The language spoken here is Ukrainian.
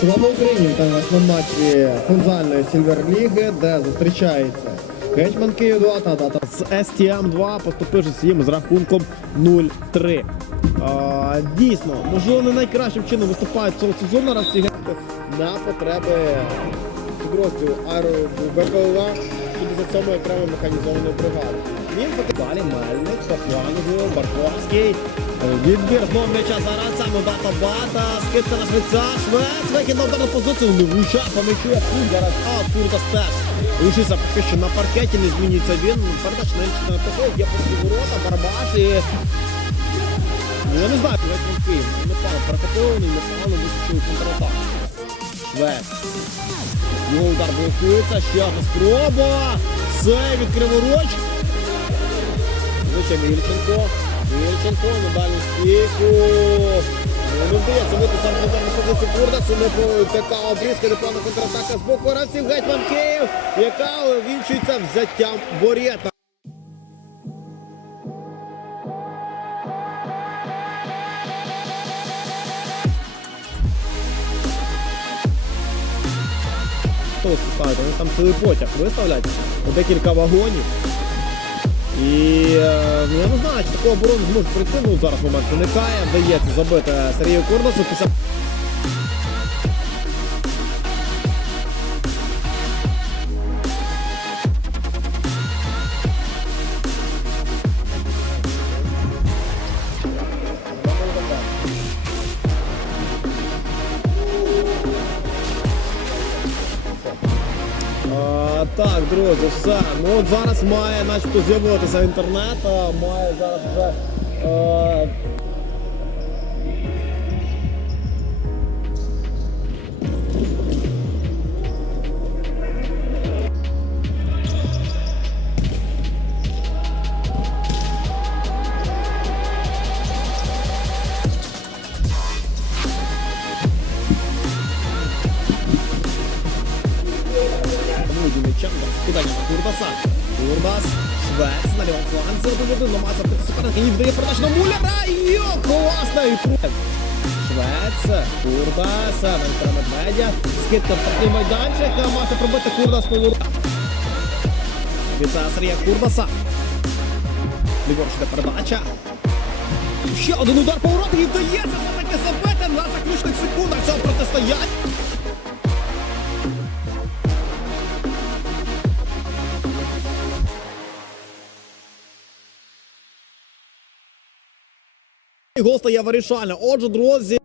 Слава Україні! Вітаю вас на матчі фунзальної Сільверліги, де зустрічається Гетьман Київ 2 та дата з STM 2, поступивши їм з рахунком 0-3. А, дійсно, можливо, не найкращим чином виступають цього сезону, раз ці гети на потреби підрозділу Аеро ВПЛА 57-ї окремої механізованої бригади. Він далі Мельник, по Барковський. Відбір знову м'яча зараз, саме дата бата, скидка на швеця, швець, викид на ударну позицію, не влучав, по м'ячу, зараз аут, Куртас теж. Лишився поки що на паркеті, не змінюється він, передач на інший такий, є просто ворота, Барбаш і... Ну, я не знаю, як він Київ, непогано перехопований, непогано височив контратак. Швець. Його удар блокується, ще одна спроба, сейв від Криворуч. Звичайно, Ільченко. Ільченко на дальню стійку. Не вдається вийти сам на позицію Курдасу. Не така обрізка, непогана контратака з боку гравців Гетьман Київ, яка вінчується взяттям Борєта. Хто? Вони там цілий потяг виставлять декілька вагонів. І е, ну, я не знаю, чи такого оборону зможуть прийти. Ну зараз момент виникає, вдається забити Сергію Кордасу після. Так, друзі, все. Ну от зараз має начебто з'явитися інтернет, має зараз вже. Е, кидання на Курбаса. Курбас, Швець, на фланзі, один намагається проти суперника, і вдає передачу на Муляра, і о, класний. Швець, Курбас, на Медведя, скидка в такий майданчик, маса пробити Курбас поворота. Від Сергія Курбаса. Ліворуч іде передача. Ще один удар по воротах і вдається все-таки забити на заключних секундах цього протистояння. Гол стає вирішальна. Отже, друзі.